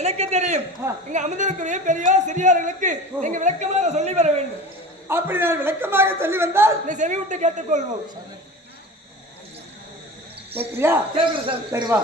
எனக்கு தெரியும். இங்க அமர்ந்திருக்கிற பெரியோர் சிறியோர்களுக்கு நீங்க விளக்கமாக சொல்லி வர வேண்டும். அப்படி நான் விளக்கமாக சொல்லி வந்தால் நீ செவி விட்டு கேட்டுக்கொள்வோம். கேட்கிறியா? கேட்கிறேன் சார். சரி வா.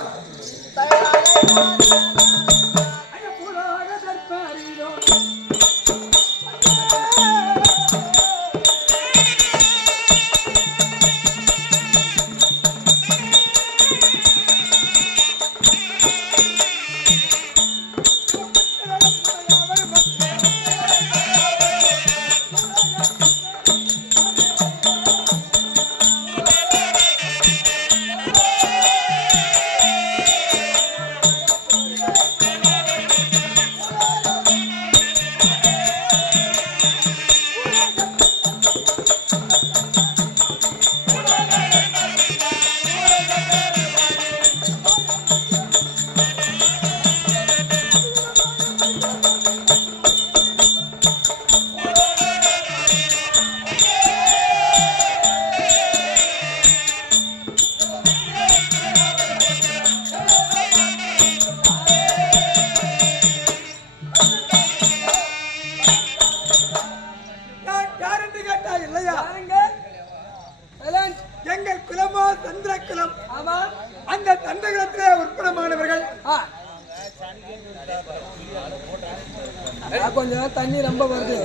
கொஞ்சம் தண்ணி ரொம்ப வருது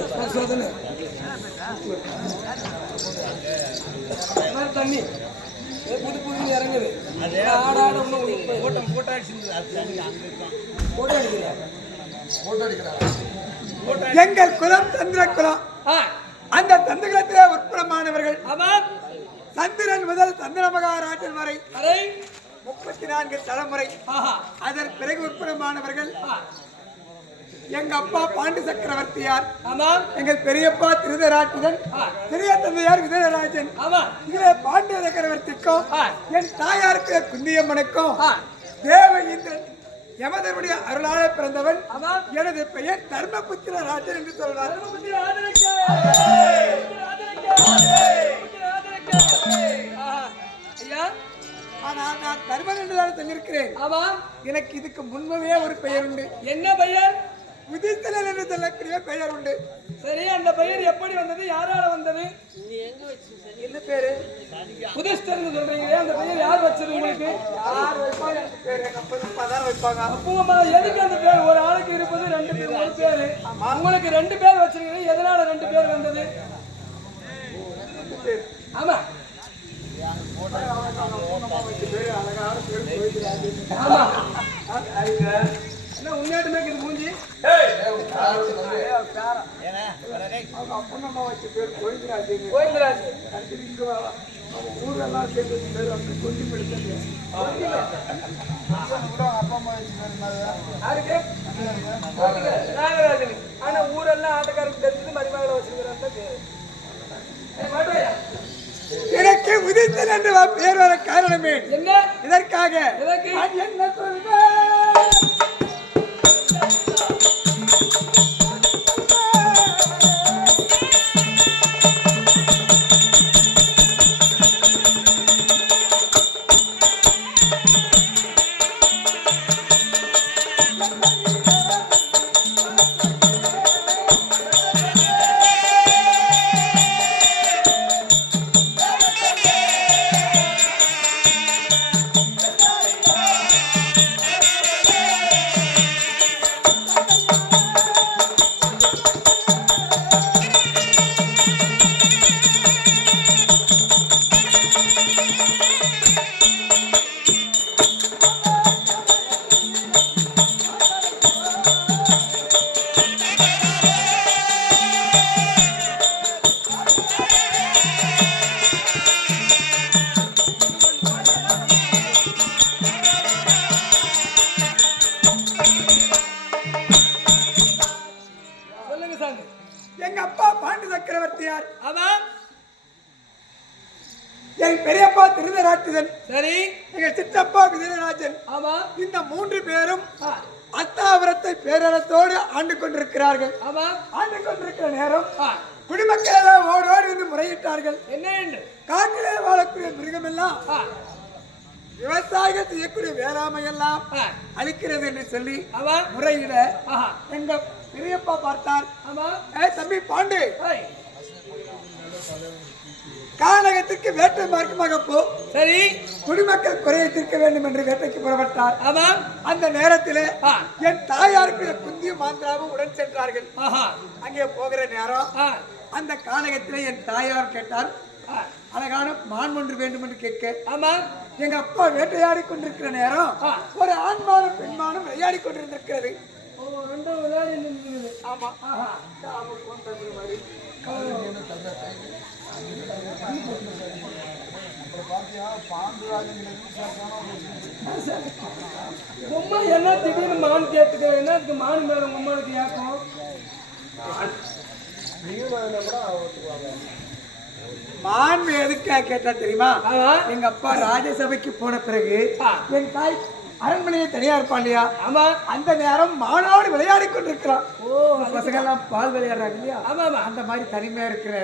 தண்ணி புது புது இறங்குது. எங்கள் குலம் சந்திர குலம். அந்த சந்திரகுலத்திலே உட்புறமானவர்கள் சந்திரன் முதல் சந்திர மகாராஜன் வரை 34 தலைமுறை. அதன் பிறகு உட்புறமானவர்கள் எங்க அப்பா பாண்டி சக்கரவர்த்தியார், எங்கள் பெரியப்பா திருதராட்டிரன், பெரிய தந்தையார் விஜயராஜன், இதிலே பாண்டிய சக்கரவர்த்திக்கும் என் தாயாருக்கு குந்தியம்மனுக்கும் தேவ இந்திரன் யமதனுடைய அருளால பிறந்தவன். எனது பெயர் தர்மபுத்திர ராஜன் என்று சொல்வார். ஆனால் நான் தர்மன் என்றுதான் சொல்லியிருக்கிறேன். எனக்கு இதுக்கு முன்பவே ஒரு பெயர் உண்டு. என்ன பெயர்? உதித்தலன் என்று சொல்லக்கூடிய பெயர் உண்டு. சரி, அந்த பெயர் எப்படி வந்தது? யாரால வந்தது? என்ன பேரு? உதிஷ்டர்னு சொல்றீங்க. அந்த பெயர் யார் வச்சது உங்களுக்கு? யார் வைப்பாங்க? வைப்பாங்க. அப்போ எதுக்கு அந்த பேர்? ஒரு ஆளுக்கு இருப்பது 2 பேர், ஒரு பேரு. உங்களுக்கு 2 பேர் வச்சிருக்கீங்க. எதனால 2 பேர் வந்தது? ஆமா, உண்மையாட்டுமே இது மூஞ்சி அப்பனம்மா வச்ச பேர் கோவிந்தராஜ். கோவிந்தராஜ் ஊரெல்லாம் சேர்ந்து பேர் அப்படி கொண்டு போயிடுச்சு. அப்பா அம்மா யாருக்கு? நாகராஜன். ஆனா ஊரெல்லாம் ஆட்டக்காரருக்கு தெரிஞ்சது மருமகளை வச்சிருக்கிறாங்க பேரு. எனக்கு உதித்தல் என்று பேர் வர காரணமே என்ன? இதற்காக என்ன சொல்வேன்? அப்பா விஜயராஜன். ஆமா. இந்த 3 பேரும் அத்தாவரத்தை பேரளத்தோடு ஆண்டு கொண்டிருக்கிறார்கள். ஆமா. ஆண்டு கொண்டிருக்கிற நேரம் குடிமக்கள் ஓடோடி வந்து முறையிட்டார்கள். என்ன என்று? காட்டிலே வாழக்கூடிய மிருகம் எல்லாம் விவசாயிகள் செய்யக்கூடிய வேளாண்மை எல்லாம் அழிக்கிறது என்று சொல்லி முறையிட எங்க பெரியப்பா பார்த்தார். தம்பி பாண்டு, கானகத்திற்கு வேட்டை மார்க்கமாக போ. சரி. குடிமக்கள் குறையை தீர்க்க வேண்டும் என்று வேட்டைக்கு புறப்பட்டார். அந்த நேரத்தில் என் தாயாருக்கு குந்தியும் மாந்திராவும் உடன் சென்றார்கள். அங்கே போகிற நேரம் அந்த கானகத்திலே என் தாயார் கேட்டார், அழகான மான் ஒன்று வேண்டும் என்று கேட்க. ஆமா. எங்க அப்பா வேட்டையாடி கொண்டிருக்கிற நேரம் ஒரு ஆண்மானும் பெண்மானும் விளையாடி கொண்டிருந்திருக்கிறது. ஆமா. உம்மா என்ன திடீர்னு மான் கேட்டுக்க? என்ன மான் மேல உம்மானுக்கு ஏக்கம்? மான் எதுக்கா கேட்டா தெரியுமா? எங்க அப்பா ராஜசபைக்கு போன பிறகு என் தாய் அரண்மனையை தனியா இருப்பான் இல்லையா? ஆமா. அந்த நேரம் மானோடு விளையாடி கொண்டிருக்கிறான். பசங்க எல்லாம் பால் விளையாடுறாங்க இல்லையா? ஆமா. அந்த மாதிரி தனிமையா இருக்கிற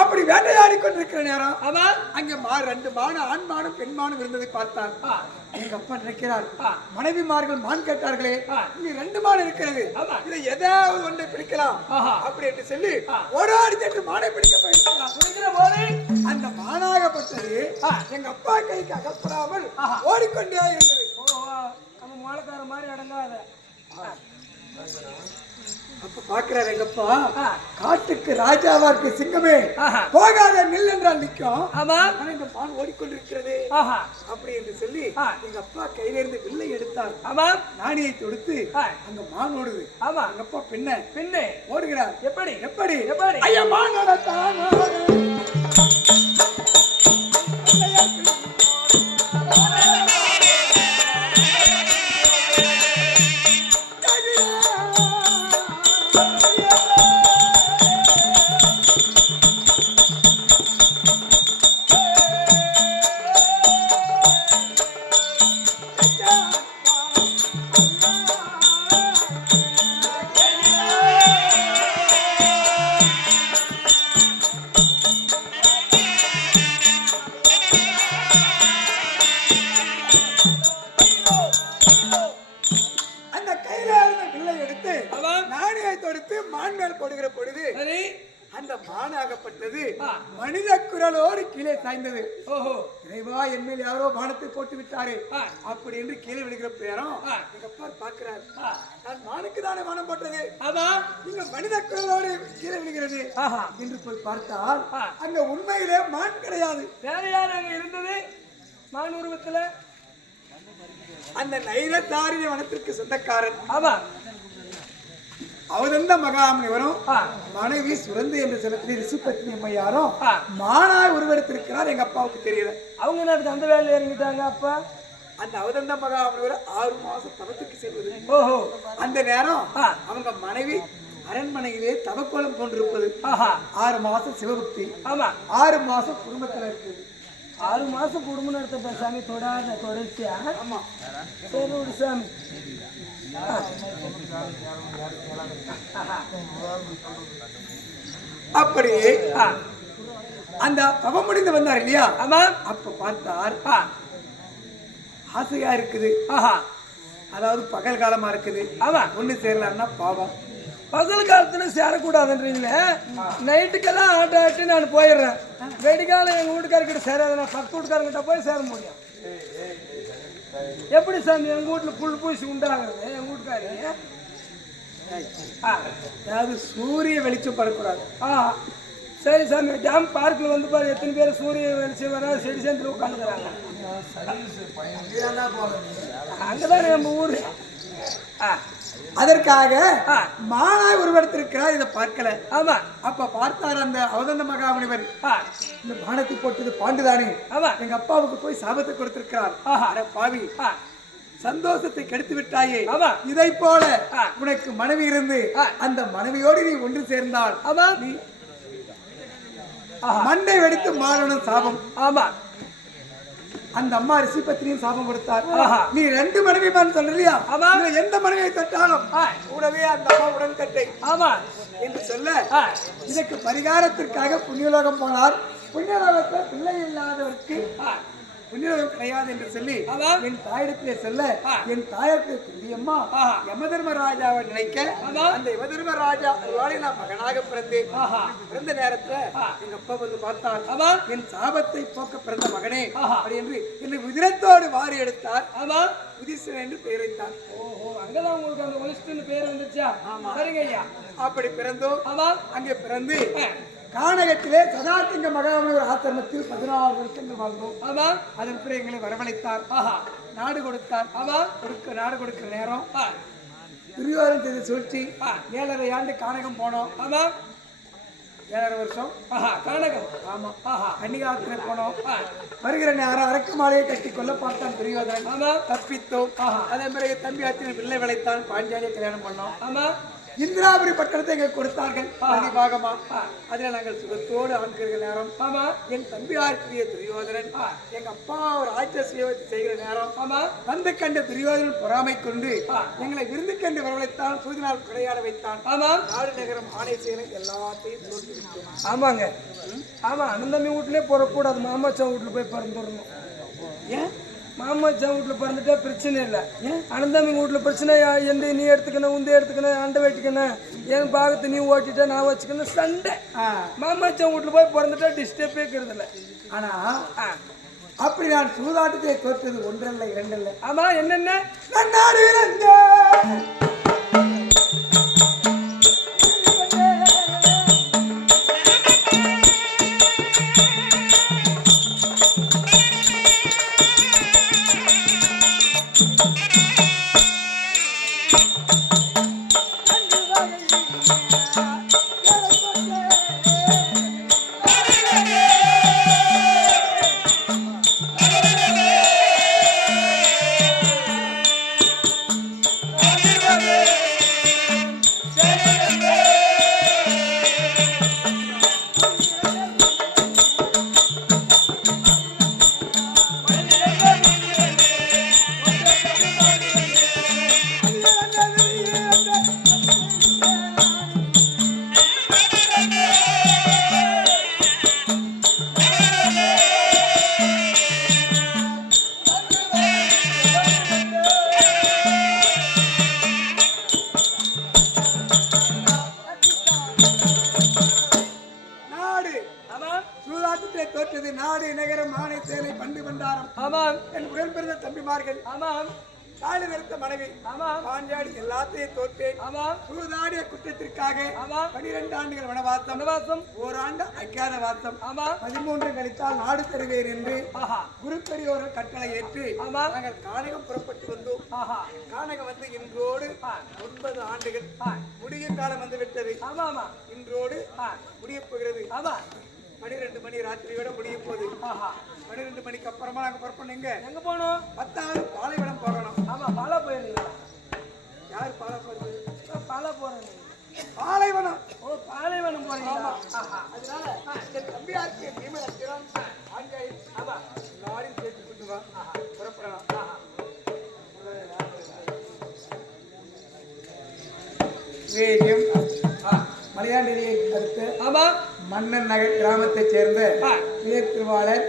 அப்படி வேட்டையாடி கொண்டிருக்கிற நேரம் அங்க 2 மானும் ஆண் மானும் பெண் மானும் இருந்ததை பார்த்தார். எங்க அப்பா நினைக்கிறார், மனைவிமார்கள் மான் கேட்டார்களே, இங்க 2 மான் இருக்கிறது, இதை ஏதாவது ஒன்றை பிடிக்கலாம் அப்படி என்று சொல்லி ஓடாடி சென்று மானை பிடிக்க போயிருக்கிறார். அந்த மானாகப்பட்டது எங்க அப்பா கைக்கு அகப்படாமல் ஓடிக்கொண்டே இருந்தது. நம்ம மாலக்கார மாதிரி அடங்காத. அப்ப பாக்குறாரு எங்கப்பா, காட்டுக்கு ராஜாவா இருக்கு சிங்கமே, போகாத நில் என்றால் நிற்கும். ஆனா இந்த மான் ஓடிக்கொண்டிருக்கிறது அப்படி என்று சொல்லி எங்க அப்பா கையிலிருந்து வில்லை எடுத்தார். நாணியை தொடுத்து அங்க மான் ஓடுது. எங்க அப்பா பின்ன ஓடுகிறார். எப்படி எப்படி எப்படி ஐயா மானோட தானோ அந்த மானாகப்பட்டது மனித குரலோடு கீழே சாய்ந்தது. இறைவா, என் மேல் யாரோ மானத்தை போட்டு விட்டாரு அப்படி என்று கீழே விழுகிற பேரும் எங்க அப்பா பார்க்கிறார். நான் மானுக்கு தானே மானம் போட்டது, நீங்க மனித குரலோடு கீழே விழுகிறது என்று போய் பார்த்தால் அங்க உண்மையிலே மான் கிடையாது. வேற யார் அங்க இருந்தது? மான் உருவத்துல அந்த நைரதாரிய வனத்திற்கு சொந்தக்காரன். அவதந்த மகாமுனிவரும் மனைவி சுரந்து என்று சொல்லக்கூடிய ரிஷிபத்னி அம்மையாரும் மானாய் உருவெடுத்திருக்கிறார். எங்க அப்பாவுக்கு தெரியல. அவங்க என்ன அந்த வேலையில இறங்கிட்டாங்க. அப்பா அந்த அவதந்த மகாமுனிவர் 6 மாசம் தவத்துக்கு செல்வது. அந்த நேரம் அவங்க மனைவி அரண்மனையிலே தவக்கோலம் போன்றிருப்பது. 6 மாசம் சிவபக்தி. 6 மாசம் குடும்பத்துல இருக்குது. 6 மாசம் குடும்பம் நடத்த சாமி தொடாத தொடர்ச்சியா. ஆமா. சரி சாமி. அப்படி அந்த தவம் முடிந்து வந்தார் இல்லையா? அப்ப பார்த்தார் ஆசையா இருக்குது. அதாவது பகல் காலமா இருக்குது. ஒண்ணு சேரலாம்னா பாவம். பகல் காலத்துல சேரக்கூடாதுன்றீங்களே, நைட்டுக்கெல்லாம் ஆட்ட ஆட்டி நான் போயிடுறேன். வெடிக்காலம் எங்க வீட்டுக்காரர்கிட்ட சேராது, நான் பக்கத்து வீட்டுக்காரங்கிட்ட போய் சேர முடியும். எப்படி சாமி எங்க வீட்டுல புல் பூசி உண்டாகிறது? எங்க வீட்டுக்காரங்க அதாவது சூரிய வெளிச்சம் படக்கூடாது. சரி சாமி, டேம் பார்க்கில் வந்து பாரு, எத்தனை பேர் சூரிய வெளிச்சம் வர செடி சேர்ந்து உட்காந்துக்கிறாங்க. அங்கதான் நம்ம ஊரு. அதற்காக மானாய் உருவெடுத்திருக்கிறார். இதை பார்க்கல. ஆமா. அப்ப பார்த்தார் அந்த அவதந்த மகாமுனிவர், இந்த பானத்தை போட்டது பாண்டுதானே, எங்க அப்பாவுக்கு போய் சாபத்தை கொடுத்திருக்கிறார். பாவி, சந்தோஷத்தை கெடுத்து விட்டாயே, இதை போல உனக்கு மனைவி இருந்து அந்த மனைவியோடு நீ ஒன்று சேர்ந்தால் நீ மண்டை வெடித்து மாறணும் சாபம். ஆமா. அந்த அம்மா ரிஷி பத்தினியும் சாபம் கொடுத்தார். ஆஹா. நீ 2 மனைவிமான்னு சொல்றியா? ஆமா. இதுல எந்த மனைவியை தொட்டாலும் கூடவே அந்த அம்மா உடன்கட்டை ஆமா என்று சொல்ல இதற்கு பரிகாரத்திற்காக புண்ணியலோகம் போனார். புண்ணியலோகத்தில் பிள்ளை இல்லாதவருக்கு புண்ணியலோகம் கிடையாது என்று சொல்லி என் தாயிடத்திலே சொல்ல என் தாயத்தை குந்தியம்மா யமதர்மராஜாவை நினைக்க அந்த யமதர்மராஜா ஒருவாளை நான் மகனாக பிறந்தேன். பிறந்த நேரத்துல எங்க அப்பா வந்து பார்த்தார். என் சாபத்தை போக்க பிறந்த மகனே அப்படி என்று என்னை உதிரத்தோடு வாரி எடுத்தார். உதிசன் என்று பெயர் வைத்தார். அங்கதான் உங்களுக்கு அந்த ஒலிஸ்ட்னு பேர் வந்துச்சா? சரிங்க ஐயா. அப்படி பிறந்தோம். அங்கே பிறந்து கானகத்திலே சதாசிங்க மகாமணி ஒரு ஆசிரமத்தில் 14 வருஷங்கள் வாழ்ந்தோம். அதன் பிறகு எங்களை வரவழைத்தார். நாடு கொடுத்தார். நாடு கொடுக்கிற நேரம் துரியோதனன் செய்த சூழ்ச்சி 7.5 ஆண்டு கானகம் போனோம். 7.5 வருஷம் கானகம். ஆமா. கன்னிகாத்திரை போனோம். வருகிற நேரம் அரக்கு மாலையை கட்டி கொல்ல பார்த்தான் துரியோதனன். தப்பித்தோம். அதன் பிறகு தம்பி ஆத்தின பிள்ளை விளைத்தான். பாஞ்சாலியை கல்யாணம் பண்ணோம். இந்திராபுரி பட்டணத்தை எங்களுக்கு கொடுத்தார்கள். பாகமா அதுல நாங்கள் சுகத்தோடு ஆண்கிற நேரம் என் தம்பியாருக்குரிய துரியோதனன் எங்க அப்பா ஒரு ஆட்சி செய்கிற நேரம் வந்து கண்ட துரியோதனன் பொறாமை கொண்டு எங்களை விருந்து கண்டு வரவழைத்தான். சூதினால் விளையாட வைத்தான். நாடு நகரம் ஆணை செய்ய எல்லாத்தையும் தோற்றுவிட்டோம். ஆமாங்க. ஆமா அனந்தமி வீட்லயே போறக்கூடாது. மாமாச்சா வீட்டுல போய் பிறந்துடணும். ஏன் மாமாச்சா வீட்டுல பிறந்துட்டா பிரச்சனை இல்லை. அனந்தமி வீட்டுல பிரச்சனை எந்த நீ எடுத்துக்கணும் உந்த எடுத்துக்கணும் அண்டை வெட்டிக்கணும் என் பாகத்தை நீ ஓட்டிட்ட நான் வச்சுக்கணும் சண்டை. மாமாச்சா வீட்டுல போய் பிறந்துட்டா டிஸ்டர்பே இருக்கிறது இல்லை. ஆனா அப்படி நான் சூதாட்டத்தை தோற்றது 1 அல்ல 2 அல்ல. ஆமா என்னென்ன நன்னாடு இழந்தேன். தோற்றது நாடு நகரம் ஆணை சேலை பண்டு பண்டாரம். ஆமாம். என் உடன் பிறந்த தம்பிமார்கள். ஆமாம். தாலி நிறுத்த மனைவி. பாஞ்சாடி எல்லாத்தையும் தோற்றேன். சூதாடிய குற்றத்திற்காக 12 ஆண்டுகள் வனவாசம். 1 ஆண்டு அஜ்ஞாத வாசம். 13 கழித்தால் நாடு தருவேன் என்று குரு பெரியோர்கள் கட்டளை ஏற்று நாங்கள் கானகம் புறப்பட்டு வந்தோம். கானகம் வந்து இன்றோடு 9 ஆண்டுகள் முடியும் காலம் வந்து விட்டது. இன்றோடு முடிய போகிறது. 12 மணி ராத்திரியோட முடிய போகுது. 12 மணிக்கு அப்புறமா நாங்க புறப்படணும். எங்க போனோம்? 10வது பாலைவனம் போகணும். ஆமா பாலா போயிருந்தீங்களா? யார் பாலா போறது? பாலா போறேன். பாலைவனம். ஓ பாலைவனம் போறீங்களா? அதனால என் தம்பியாருக்கு பீமன் அச்சிரம் ஆண்காய் எல்லாரையும் சேர்த்து கொண்டு வா. புறப்படலாம். வேரியம் மலையாண்டியை அடுத்து மன்னன் நகர் கிராமத்தைச் சேர்ந்த உயர்திருவாளர்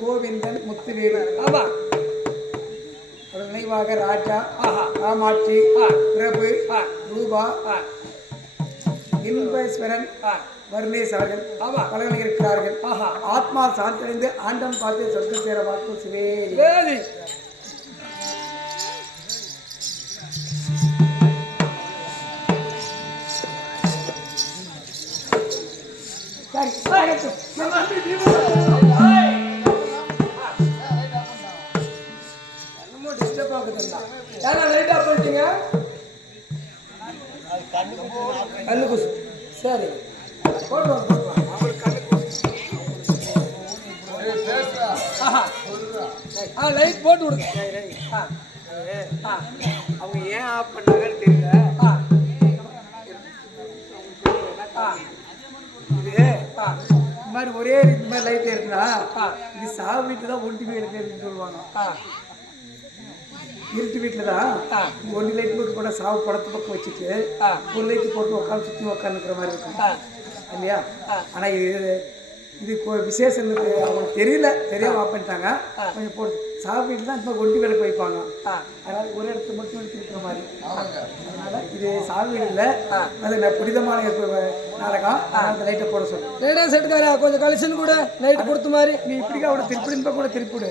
கோவிந்தன் முத்துவேலர். நினைவாக ராஜா, காமாட்சி, பிரபு, ரூபா, இன்பேஸ்வரன், வர்ணேஷ் அவர்கள் பலர்கள் இருக்கிறார்கள். ஆத்மா சாந்தடைந்து ஆண்டம் பார்த்து சொர்க்க சேர வாக்கு சிவே. சரி லைட் போட்டு விடுங்க. அவங்க ஏன் ஆஃப் பண்ணாங்கன்னு தெரியல. இது மாதிரி ஒரே இந்த மாதிரி லைட் இருந்தா இது சாவு வீட்டு தான் ஒண்டி வீடு இருக்குன்னு சொல்லுவாங்க. இருட்டு வீட்டில் தான் ஒன்று லைட் போட்டு போனால் சாவு படத்து பக்கம் வச்சுட்டு ஒரு லைட்டு போட்டு உட்காந்து சுற்றி உட்காந்துக்கிற மாதிரி இருக்கும் இல்லையா? ஆனால் இது விசேஷம் அவங்களுக்கு தெரியல, தெரியாம பண்ணிட்டாங்க. கொஞ்சம் போட்டு சாவு வீட்டில் தான் இந்த மாதிரி ஒண்டி விளக்கு வைப்பாங்க. அதனால ஒரு இடத்துல மட்டும் எடுத்துருக்கிற மாதிரி. அதனால இது சாவு வீடு இல்லை, அது புனிதமான நாடகம். அந்த லைட்டை போட சொல்லுங்க. லேடா செட்டுக்காரா கொஞ்சம் கலெக்ஷன் கூட நைட்டு கொடுத்த மாதிரி நீ இப்படிக்கா கூட திருப்பி கூட திருப்பிடு.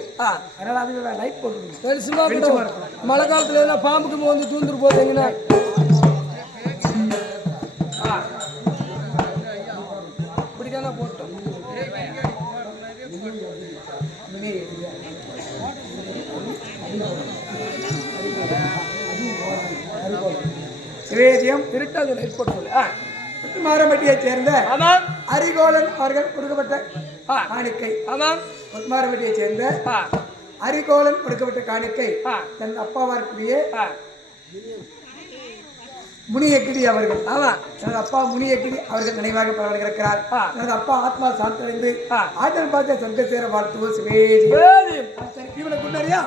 அதனால அது லைட் போட்டு வெளிச்சமா கூட மழை காலத்துல எல்லாம் பாம்புக்கு வந்து தூந்துட்டு போதீங்கன்னா இப்படிக்கான போட்டோம். சிவேஜியம் இருட்டாக லைட் போட்டு மாரம்பட்டியை சேர்ந்த அரிகோலன் அவர்கள் கொடுக்கப்பட்ட காணிக்கை. மாரம்பட்டியை சேர்ந்த அரிகோலன் கொடுக்கப்பட்ட காணிக்கை தன் அப்பாவார்க்குரிய முனியக்கிடி அவர்கள். தனது அப்பா முனியக்கிடி அவர்கள் நினைவாக பரவல் இருக்கிறார். தனது அப்பா ஆத்மா சாந்தடைந்து ஆற்றல் பார்த்த சொர்க்க சேர வாழ்த்துவோம். சிவேஜி இவனை கொண்டாரியா?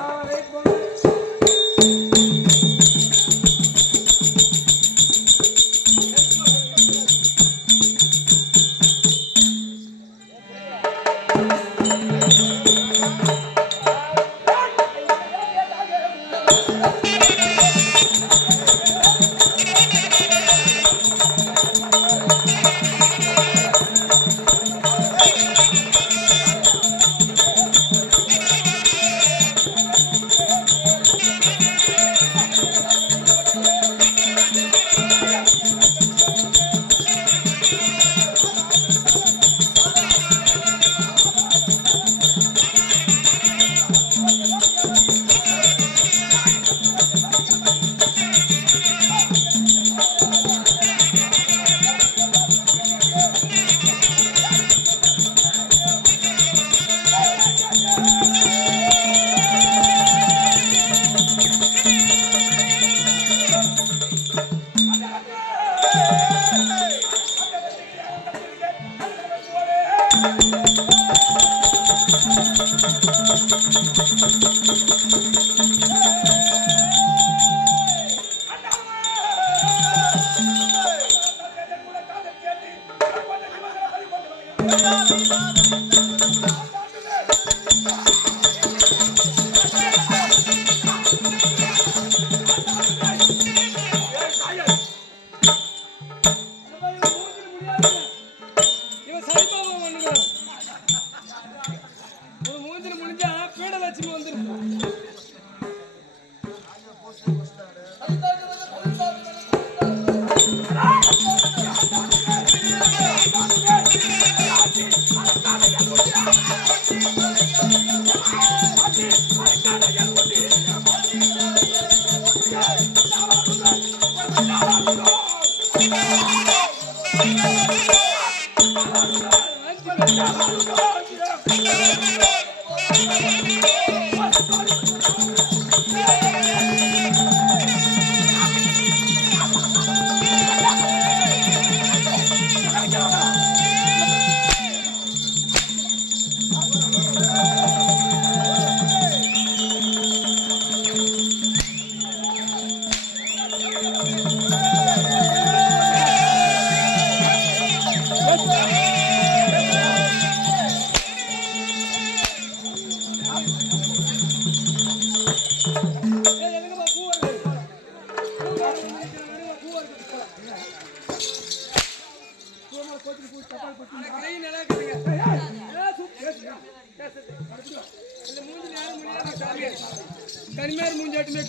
கனிமேர் மூஞ்சாட்டுமே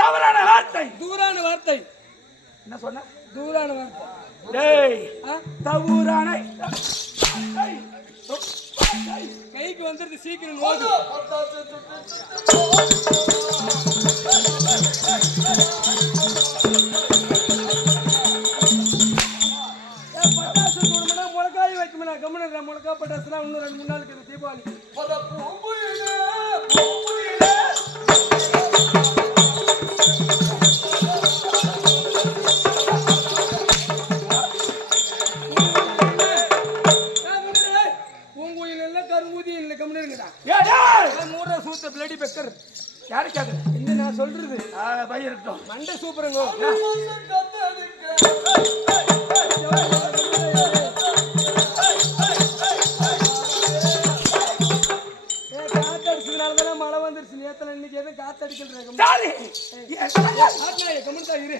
தவறான வார்த்தை. தூரான வார்த்தை என்ன சொன்ன? தூரான வார்த்தை. தவறான கைக்கு வந்துருது சீக்கிரம். முளக்காய் வைக்குமா கம்முன்னு முளக்கா பட்டாசுலாம் இன்னும் 2-3 நாளுக்கு தீபாவளி. மூட சூத்த பிளடி பெக்கர் யாரு கேக்குது இந்த நான் சொல்றது பையன் இருக்கட்டும் மண்டை சூப்பருங்க காத்தடிச்சதுனாலதான் மழை வந்துருச்சு நேத்துல இன்னைக்கு எதுவும் காத்தடிக்கல கமெண்ட் இரு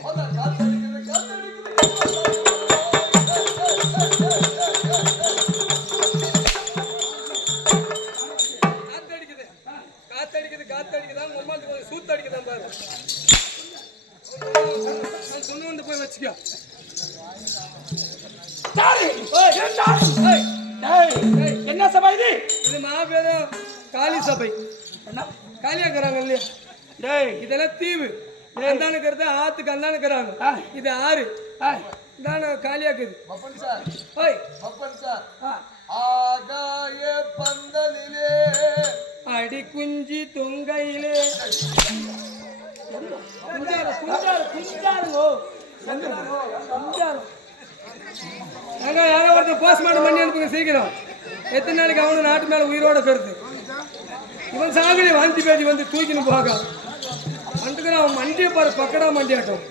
காத்தடிக்குதான் சூத்தடிக்குதான் பாரு சொன்ன போய் வச்சுக்கோ என்ன சபை இது இது மாபெரும் காளி சபை காலியாக்குறாங்க இல்லையா டேய் இதெல்லாம் தீவு அந்தானுக்கிறது ஆத்துக்கு அந்தானுக்குறாங்க இது ஆறு தானே காலியாக்குது ஆகாய பந்தலிலே அடி குஞ்சி தொங்கையிலே ஒருத்தர் போஸ்ட்மார்ட்டம் பண்ணி அனுப்புங்க சீக்கிரம் எத்தனை நாளைக்கு அவனு நாட்டு மேல உயிரோட கருத்து இவன் சாகலி வாந்தி பேதி வந்து தூக்கின்னு போக வந்துக்கிறான் அவன் மண்டியை பாரு பக்கடா மண்டியாட்டும்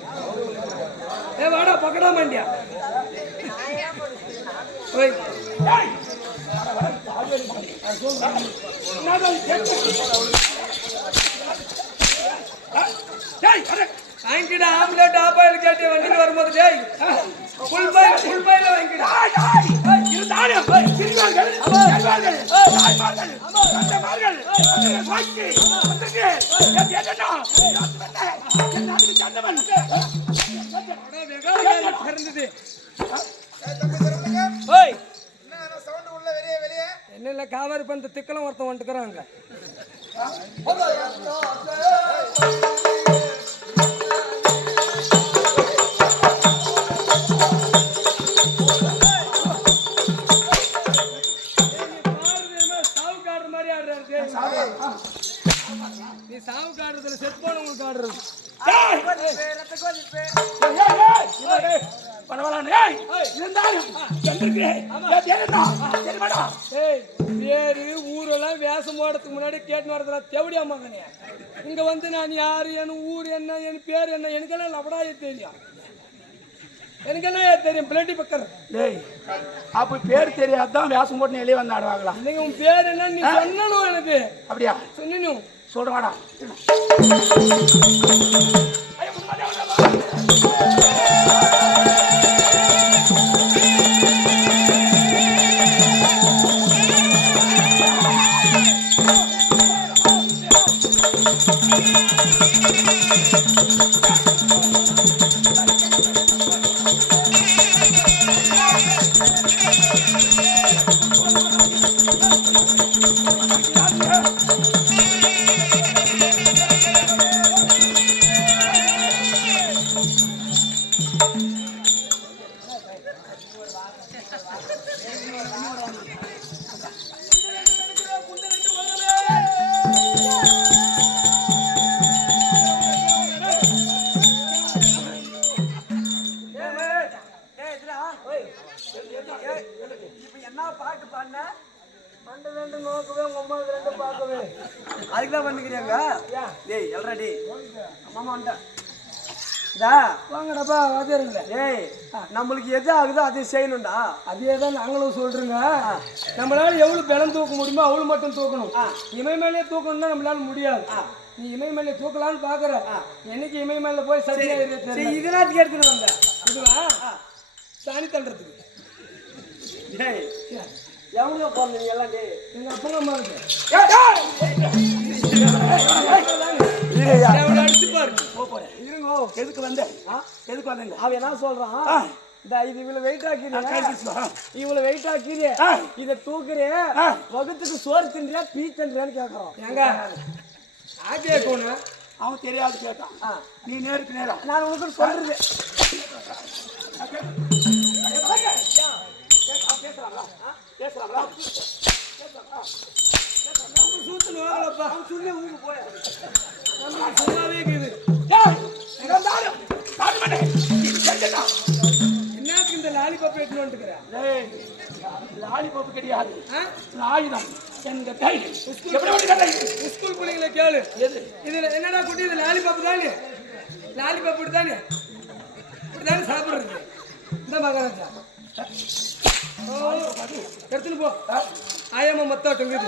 ஏ வாடா பக்கடா மண்டியா வாங்கிடா ஆம்லெட் ஆப்பாயில் கேட்டு வண்டியில் வரும்போது டேய் ஃபுல் பாயில் வாங்கிடா என்ன காவேரி பண்ண திக்கலம் ஒருத்தன் வந்துக்கிறாங்க நீ சாவு காடுறதுல செட் போனவங்களுக்கு ஆடுறது பேரு ஊரெல்லாம் வேஷம் போடுறதுக்கு முன்னாடி கேட்டு வரதுல தெவடியா மகனே இங்க வந்து நான் யாரு என் ஊர் என்ன என் பேர் என்ன எனக்கெல்லாம் லபடாயே தெரியும் எனக்கெல்லாம் தெரியும் பிளட்டி பக்கர் டேய் அப்ப பேர் தெரியாதான் வேஷம் போட்டு வெளியே வந்து ஆடுவாங்களா நீங்க உன் பேர் என்ன நீ சொன்னணும் எனக்கு அப்படியா சொன்னணும் சொல்றவாடா அதுக்குதான் வந்துக்கிறியாங்க டேய் எல்ராடி அம்மா வந்துட்டேன் வாங்கடாப்பா வாத்தியாருங்களே டேய் நம்மளுக்கு எது ஆகுதோ அதை செய்யணும்டா அதே தான் நாங்களும் சொல்றோங்க நம்மளால எவ்வளவு பலம் தூக்க முடியுமோ அவ்வளவு மட்டும் தூக்கணும் இமை மேலே தூக்கணும்னா நம்மளால முடியாது நீ இமை மேலே தூக்கலான்னு பாக்குற என்னைக்கு இமை மேல போய் சரியா இதனாச்சுக்கு எடுத்துட்டு வந்த இதுவா சாணி தள்ளுறதுக்கு டேய் எவ்வளோ போறீங்க எல்லாம் டேய் எங்க அப்பா அம்மா இருக்கு அடிச்சு பாருங்க இருங்கோ எதுக்கு வந்த எதுக்கு வந்தீங்க அவன் என்ன சொல்றான் இது இவ்வளவு வெயிட் ஆக்கிறியா இவ்வளவு வெயிட் ஆக்கிறிய இதை தூக்குறிய வகுத்துக்கு சோறு தின்றியா பீ தின்றியான்னு கேட்கறோம் எங்க ஆகிய போன அவன் தெரியாது கேட்டான் நீ நேருக்கு நேரா நான் உங்களுக்கு சொல்றது சூத்துல வாங்கலப்பா சொல்லி ஊருக்கு போய சொல்லாவே இருக்குது என்னத்துக்கு இந்த லாலிபாப் எடுத்துன்னு வந்துக்கிறேன் லாலிபாப் கிடையாது ஆயுதம் ஸ்கூல் பிள்ளைங்களை கேளு. இதுல என்னடா குட்டி, இது லாலிபாப் தானே? லாலிபாப் இப்படிதானே சாப்பிடுறது. இந்த மகாராஜா எடுத்துன்னு போ. ஆயமா மத்தாட்டுங்குது.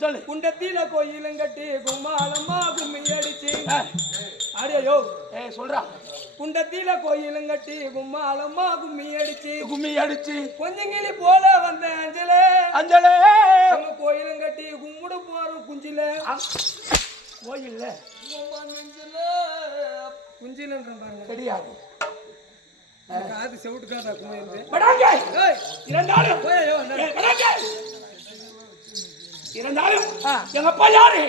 சொல்லு. குண்டத்தில கோயிலங்கட்டி கும்மாளம்மா கும்மி அடிச்சு அடியோ சொல்றா. குண்டத்தில கோயிலங்கட்டி கும்மாளம்மா கும்மி அடிச்சு கொஞ்சம் கிளி போல வந்த அஞ்சலே கோயிலங்கட்டி கும்பிட போறோம் குஞ்சில கோயில்ல குஞ்சிலன்ற பாருங்க தெரியாது. காது செவிட்டுக்காதா குமையிருந்து இருந்தாலும் எங்க அப்பா யாரு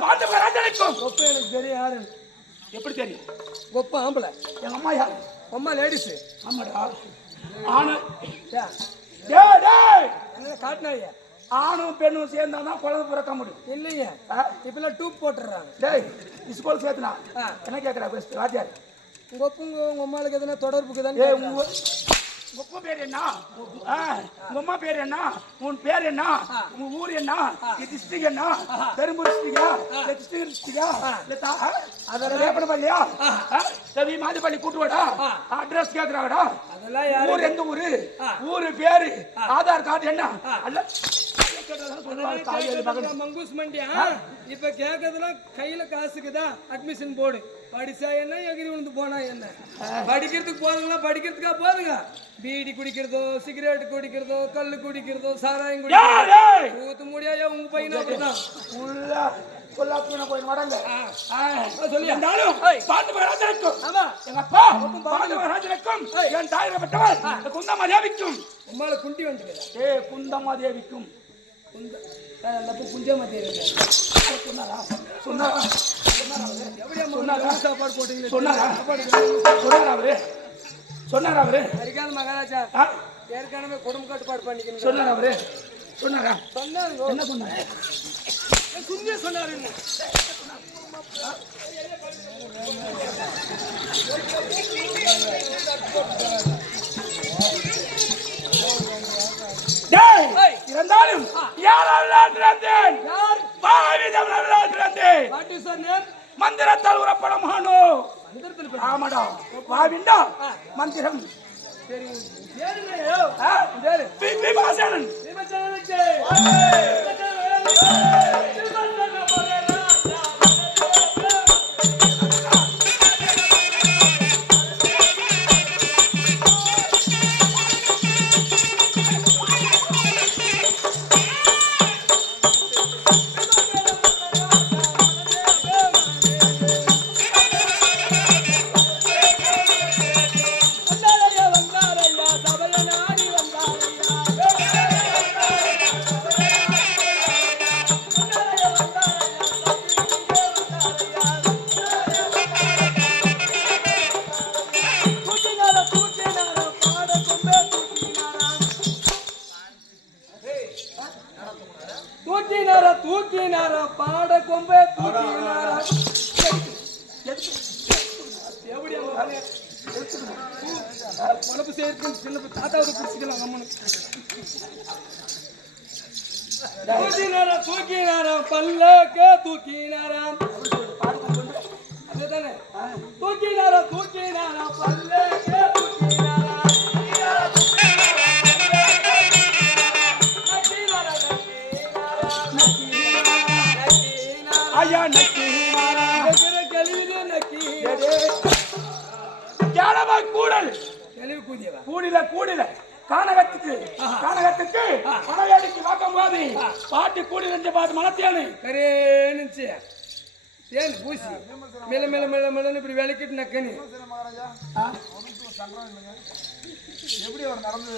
பார்த்து ராஜனுக்கும் கொப்ப எனக்கு தெரியும். யாரு எப்படி தெரியும்? கொப்ப ஆம்பளை. எங்க அம்மா யாரு? அம்மா லேடிஸ். ஆமாடா. ஆணு என்ன காட்டினாங்க? ஆணும் பெண்ணும் சேர்ந்தாதான் குழந்தை பிறக்க முடியும். இல்லைங்க இப்பெல்லாம் டூப் போட்டுறாங்க. டேய் ஸ்கூல் சேர்த்துனா என்ன கேட்கறா ராஜாரு? உங்க ஒப்புங்க உங்க அம்மாளுக்கு எதனா தொடர்புக்கு தானே? உங்க அப்பா பேர் என்ன? உங்க அம்மா பேர் என்ன? உன் பேர் என்ன? உங்க ஊர் என்ன? டிஸ்ட்ரிக்ட் என்ன? பெரும்பூர் டிஸ்ட்ரிக்டா? அதெல்லாம் ரேப்பன பள்ளியா? ரவி மாதப்பள்ளி கூட்டுவாடா? அட்ரஸ் கேக்குறாங்கடா. அதெல்லாம் ஊர் எந்த ஊரு? ஊரு பேரு ஆதார் கார்டு என்ன? அல்ல மங்கூஸ் மண்டியா? இப்ப கேக்குறதுலாம் கையில காசுக்குதா அட்மிஷன் போடு. படிச்சா என்ன, எகிரி விழுந்து போனா என்ன? படிக்கிறதுக்கு போதுங்களா? படிக்கிறதுக்கா போதுங்க? பீடி குடிக்கிறதோ, சிகரெட் குடிக்கிறதோ, கல்லு குடிக்கிறதோ, சாராயம் குடிக்கிறதோ ஊத்து முடியா உங்க பையனா அப்படிதான் போய் மடங்க சொல்லி என் தாயிரப்பட்டவள் குந்தமாதேவிக்கும் உம்மால குண்டி வந்து குந்தமாதேவிக்கும் சாப்பாடு போட்டீங்க சொன்னாரா அவரு? அரிக்கான மகாராஜா ஏற்கனவே குடும்ப கட்டுப்பாடு பண்ணிக்கணும் சொன்னாரா அவரு? சொன்னாரா? சொன்னாரு. என்ன சொன்னாரு? குஞ்சே சொன்னாரு. இருந்தாலும் மந்திரத்தால் உறப்படும் ஆமாடா வாவிண்டா மந்திரம். தூக்கினார பாட கொம்பே தூக்கினாரா பொழப்பு செய்யறதுக்கு சின்ன தாத்தாவது பிடிச்சிக்கலாம் அம்மனுக்கு. தூக்கினாராம் பல்லக்க தூக்கினாராம் அதுதானே தூக்கினாராம் பல்லக்க கூடில கானகத்துக்கு பணவேடிக்கு வாக்கம் போது பாட்டு கூடி ரெண்டு பாட்டு மனத்தேனு கரேனுச்சு ஏன் பூசி மேல மேல மேல மேலன்னு இப்படி விளக்கிட்டு நக்கனி எப்படி அவர் நடந்து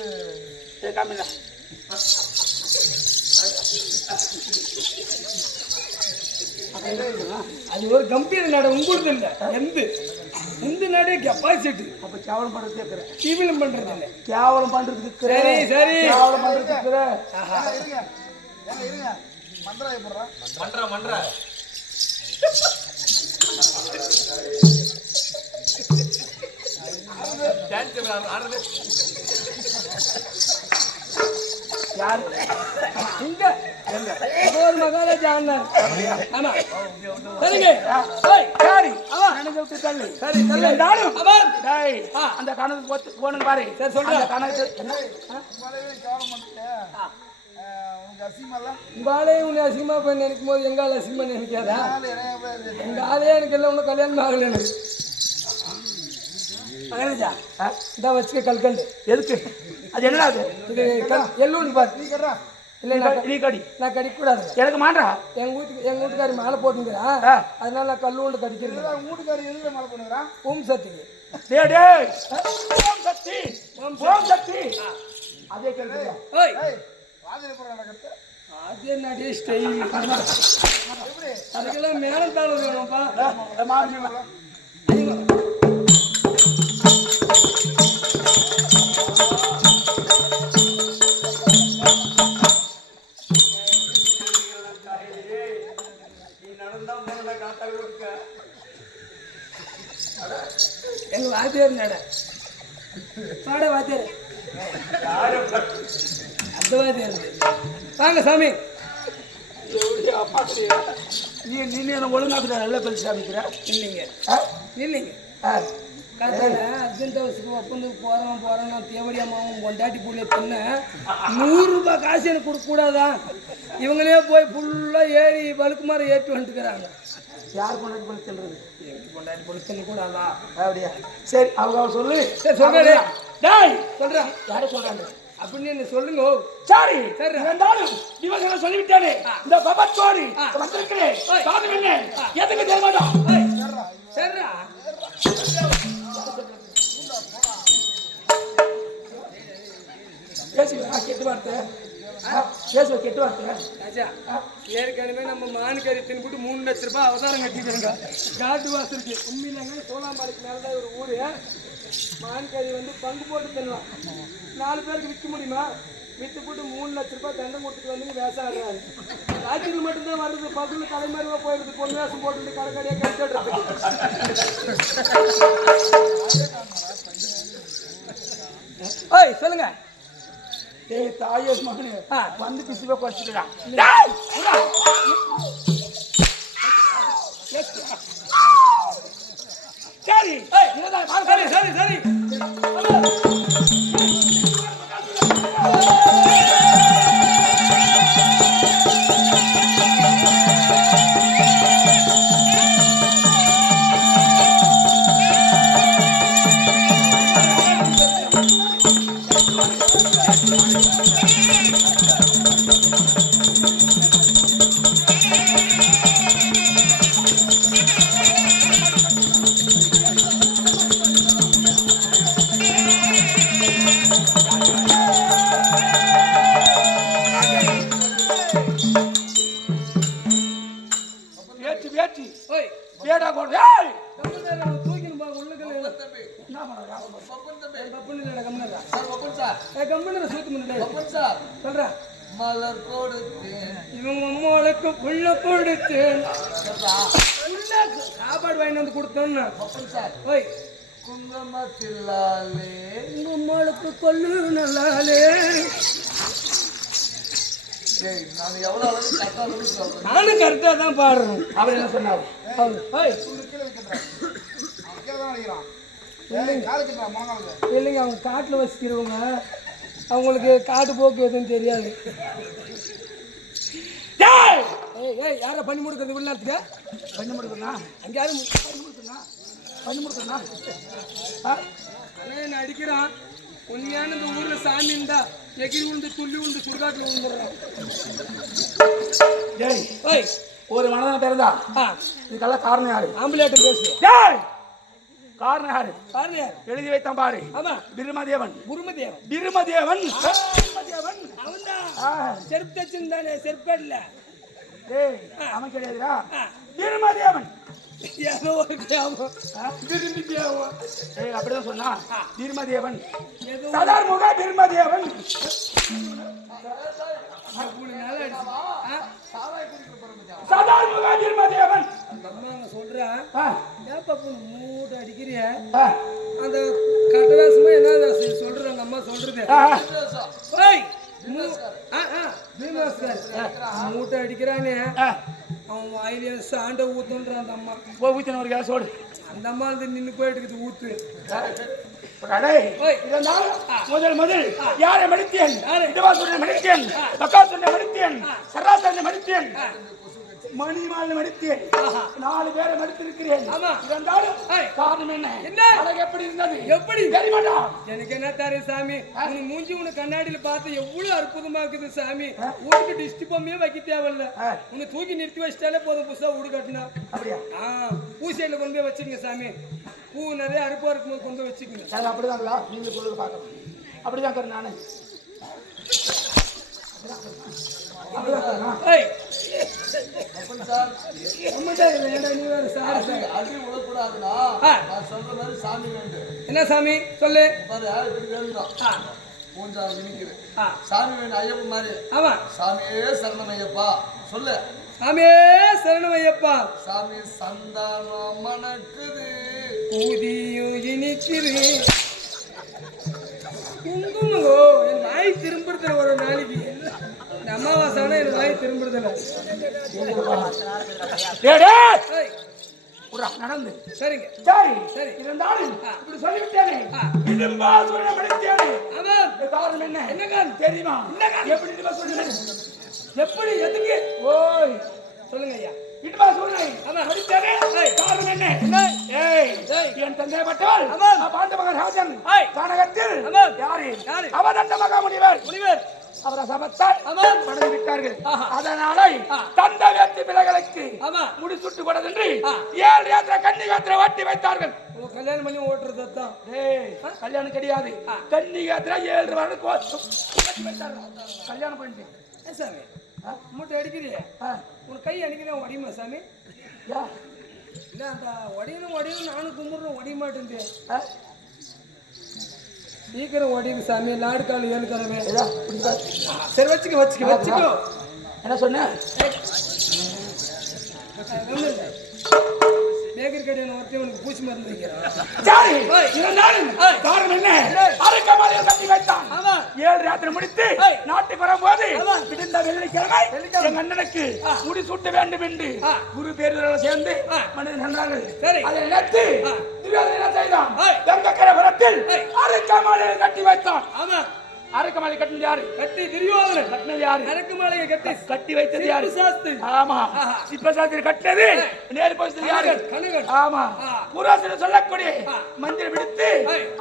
அது ஒரு கம்பீர நட உங்களுது இல்ல எந்து இந்த நடைய கெப்பாசிட்டி அப்ப கேவலம் பண்றது கேக்குறேன் டிவிலும் பண்றது இல்ல கேவலம் பண்றதுக்கு சரி சரி கேவலம் பண்றதுக்கு இருங்க மந்திரம் எப்படிறா மன்ற யாரு இங்க ஒரு மகாராஜா அண்ணன் ஆமா சரிங்க ஏய் யாரு அவா கணக்கு விட்டு தள்ளு சரி தள்ளு இருந்தாலும் அவன் டேய் அந்த கணக்கு போனுங்க பாரு சரி சொல்றேன் அந்த கணக்கு என்ன உனக்கு அசிங்கமல்ல உங்காலே உன்னை அசிங்கமா போய் நினைக்கும் போது எங்கால அசிங்கமா நினைக்காதா எங்க ஆளே எனக்கு எல்லாம் ஒன்றும் கல்யாணம் ஆகல எனக்கு மகாராஜா இந்த வச்சுக்க கல்கண்டு எதுக்கு அது என்னடா அது இது எல்லூன்னு பாரு நீ கடுறா இல்லை நீ கடி நான் கடிக்கூடாது எனக்கு மாட்டா எங்க வீட்டுக்காரி மாலை போட்டுங்கிறா அதனால நான் கல்லூண்டு கடிக்கிறது வீட்டுக்காரி எதுல மேல பண்ணுறான் ஓம் சக்திக்கு டேய் டேய் ஓம் சக்தி ஓம் சக்தி அதே கேள்வி ஓய் வாதில போற நடக்கிறது அதே நடிகை ஸ்டைல் அதுக்கெல்லாம் மேலும் தாளம் வேணும்ப்பா எங்க வாத்தியார் நட பாட வாத்தியார் அந்த வாத்தியார் வாங்க சாமி நீ ஒழுங்காக்குற நல்ல பெருசு காமிக்கிற இல்லைங்க இல்லைங்க காத்தால அர்ஜென்ட் ஹவுஸுக்கு ஒப்பந்தத்துக்கு போகிறோம் நான் தேவடி அம்மாவும் கொண்டாட்டி புள்ள தின்ன 100 ரூபாய் காசு எனக்கு கொடுக்கக்கூடாதான் இவங்களே போய் ஃபுல்லாக ஏறி வழுக்குமாரி ஏற்றி வந்துட்டுக்கிறாங்க யார் கொண்டாடி பண்ணி செல்றது எனக்கு கொண்டாட்டி புள்ள தின்னு கூடாதா அப்படியா சரி அவங்க சொல்லு சரி சொல்கிறேன் டேய் சொல்கிறேன் யாரும் சொல்றாங்க அப்படின்னு என்ன சொல்லுங்க சரி சரி. இருந்தாலும் இவங்க சொல்லிவிட்டானே இந்த பபத்தோடு வந்திருக்கிறேன் சாதம் என்ன எதுக்கு தெரியாதா சரிடா பேசுவா கெட்டு வார்த்தை பேசுவ கெட்டு வார்த்தை ராஜா ஏற்கனவே நம்ம மானுக்கறி தின்னுபிட்டு 3 லட்ச ரூபாய் அவதாரம் கட்டிக்கிறோங்க காட்டு வாசலுக்கு உண்மையிலங்க சோழாம்பாளைக்கு மேலே தான் ஒரு ஊர் மான்கறி வந்து பங்கு போட்டு தின்னலாம் 4 பேருக்கு விற்க முடியுமா விற்று போட்டு 3 லட்ச ரூபாய் தண்டம் கொடுத்துட்டு வந்து வேஷம் ஆடுறாரு ராத்திரியில் மட்டும்தான் வருது பகுல தலைமறைவா போயிடுது பொண்ணு வேஷம் போட்டு கடைக்கடையாக கழிச்சுடுறதுக்கு ஓய் சொல்லுங்க ஏய் தாயே மகனே வந்து பிசுவை குறைச்சிட்டா சரி சரி சரி சரி வேட்டி ஓய் வேடா போடு தூக்கின்னு போ உள்ளுக்குள்ள என்ன பண்ற பப்புன்னு இல்லடா கம்முனடா சார் பப்புன் சார் கம்முன்னு சூத்து முன்னடா பப்புன் சார் சொல்றா மலர் கொடுத்தேன் இவங்க அம்மாவுக்கு புள்ள கொடுத்தேன் சாப்பாடு வாங்கி வந்து கொடுத்தோன்னு சார் ஓய் குங்குமத்தில்லாலே உங்க அம்மாவுக்கு கொல்லு நல்லாலே நான் எவ்வளவு அளவு கரெக்டாக சொல்றேன் நானும் கரெக்டாக தான் பாடுறேன் அவர் என்ன சொன்னார் ஓய் கீழே வைக்கிறான் அவன் கீழே தான் அடிக்கிறான் காலு கட்டுறான் முழங்காலுக்கு இல்லைங்க அவங்க காட்டில் வசிக்கிறவங்க அவங்களுக்கு காட்டு போக்கு எதுவும் தெரியாது ஏய் ஏய் யாரை பண்ணி முடிக்கிறது வெளிநாட்டுக்கு பண்ணி முடிக்கணும்னா அங்கே யாரும் பண்ணி முடிக்கணும்னா அண்ணன் அடிக்கிறான் உண்மையான இந்த ஊர்ல சாமி இருந்தா எகிரி உண்டு துள்ளி உண்டு சுடுகாட்டில் விழுந்துடுறான் டேய் ஓய் ஒரு மனதான பிறந்தா இதுக்கெல்லாம் காரணம் யாரு ஆம்புலேட்டம் பேசு டேய் காரணம் யாரு பாருங்க யார் எழுதி வைத்தான் பாரு ஆமா பிரம்மதேவன் குருமதேவன் பிரம்மதேவன் அவன்தான் செருப்பு தச்சுன்னு தானே செருப்பு இல்ல ஏய் அவன் கிடையாதுடா தீர்மாதேவன் ஏதோ ஒரு தேவம் திரும்பி தேவம் ஏய் அப்படிதான் சொன்னா தீர்மாதேவன் சதார்முக தீர்மாதேவன் 3 நாள் ஆயிடுச்சு சதார்முக தீர்மாதேவன் அந்த அம்மா சொல்றா ஆ, ஏப்பா மூட்டை அடிக்கிறிய ஆ, அந்த கட்டவாசமா என்ன சொல்றது அந்த அம்மா சொல்றது ஆ, ஓய் மூட்டை அடிக்கிறானே ஆ. அவன் வாயில சாண்ட ஊத்துன்ற அந்த அம்மா போய் ஊத்தின ஒரு கேஸ் ஓடு அந்த அம்மா வந்து நின்னு போயிட்டு ஊத்து முதல் யாரை மடித்தேன் இடவாசூரனை மடித்தேன் பக்காசூரனை மடித்தேன் சராசரனை மடித்தேன் மணிமாலை மடித்தேன் 4 பேரை மடித்திருக்கிறேன் இருந்தாலும் காரணம் என்ன அழகு எப்படி இருந்தது எப்படி தெரியுமாடா எனக்கு என்ன தெரியும் சாமி உனக்கு மூஞ்சி உனக்கு கண்ணாடியில பார்த்து எவ்வளவு அற்புதமா இருக்குது சாமி உனக்கு டிஸ்டி பொம்மையே வைக்க தேவையில்ல உன்னை தூக்கி நிறுத்தி வச்சிட்டாலே போதும் புதுசா உடு கட்டினா அப்படியா பூசையில கொண்டு போய் வச்சுக்கங்க சாமி பூ நிறைய அறுப்பா இருக்கும்போது கொண்டு போய் வச்சுக்கங்க நாங்க அப்படிதாங்களா நீங்க சொல்லுங்க பார்க்கணும் அப்படிதான் கரு நானு ஏய் சார் உண்மைதா இல்லை, ஏன்டா நீ வேற சாரி சார். அடி விடக்கூடாதுன்னா நான் சொல்ற மாதிரி சாமி வேண்டும் என்ன சாமி சொல்லு பாரு யார் இப்படி வேணும் மூஞ்சால் இனிக்குது சாமி வேணும் ஐயப்பன் மாதிரி ஆமா சாமியே சரணம் ஐயப்பா சொல்லு சாமியே சரணம் ஐயப்பா சாமி சந்தானம் மணக்குது ஊதியும் இனிக்குது குங்குமோ என் வாய் திரும்புறது ஒரு நாளைக்கு இந்த அமாவாசைனா என் வாய் திரும்புறதில்ல நடந்து சரிங்க சரி சரி இருந்தாலும் இப்படி சொல்லிவிட்டேனே இடும்பாசூரனை மடித்தேனே ஆமா காரணம் என்ன என்னங்க தெரியுமா எப்படி இடும்பாசூரனை எப்படி எதுக்கு ஓய் சொல்லுங்க ஐயா இடும்பாசூரனை ஆமா மடித்தேனே காரணம் என்ன என்ன ஏய் ஏய். என் தந்தை பட்டவள் ஆமா. பாண்ட மகன் ராஜன் ஏய். கானகத்தில் ஆமா. யாரு யாரு? அவதண்ட மகாமுனிவர் முனிவர் அவரை சமத்தால் ஆமா. படகு விட்டார்கள் ஆஹா. அதனால தந்த வேத்தி பிள்ளைகளுக்கு ஆமா முடிச்சுட்டு கொடுதென்று ஆ. 7 யாத்திரை கன்னி யாத்திரை ஓட்டி வைத்தார்கள் ஓ கல்யாணம் பண்ணி ஓட்டுறது தான் ஏய் கல்யாணம் கிடையாது கன்னி யாத்திரை 7 வருடம் ஓட்டி வைத்தார்கள் கல்யாணம் பண்ணிட்டு ஏ சாமி மூட்டை அடிக்கிறிய உன் கை அடிக்கிறேன் உடையுமா சாமி யா இல்லை அந்த உடையணும் நானும் கும்பிட்றேன் உடைய மாட்டேன் சீக்கிரம் உடையுது சாமி லாடு கால் ஏழுக்கிறவே சரி வச்சுக்கோ என்ன சொன்ன பேக்கரி கடையில் ஒருத்தன் உனக்கு பூச்சி மருந்து வைக்கிறான் சரி இருந்தாலும் காரணம் என்ன அரைக்கமாலையில் கட்டி வைத்தான் ஆமா 7 ராத்திரி முடித்து நாட்டுக்கு வரும்போது விடுந்த வெள்ளிக்கிழமை எங்க அண்ணனுக்கு முடி சூட்ட வேண்டும் என்று குரு பேரோட சேர்ந்து மனிதன் சொன்னார்கள் சரி. அதை நினைத்து துரியோதனன் என்ன செய்தான் கங்கக்கரை புறத்தில் அரைக்கமாலையில் கட்டி வைத்தான் ஆமா அரைக்கமாலை கட்டினது யாரு கட்டி துரியோதனன் கட்டினது யாரு அரக்கு மாலையை கட்டி கட்டி வைத்தது யாரு சாஸ்திரி ஆமா சிப்பசாஸ்திரி கட்டினது நேரு போய் யாரு கனகன் ஆமா புராசன சொல்லக்கூடிய மந்திரம் பிடித்து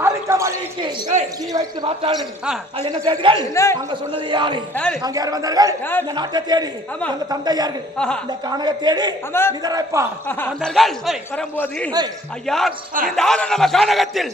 அரைக்கமாலைக்கு தீ வைத்து பார்த்தார்கள் அது என்ன செய்தார்கள் அங்க சொன்னது யாரு அங்க யார் வந்தார்கள் இந்த நாட்டை தேடி அந்த தந்தையார்கள் இந்த கானக தேடி இதரப்பா வந்தார்கள் வரும்போது ஐயா இந்த ஆறு நம்ம கானகத்தில்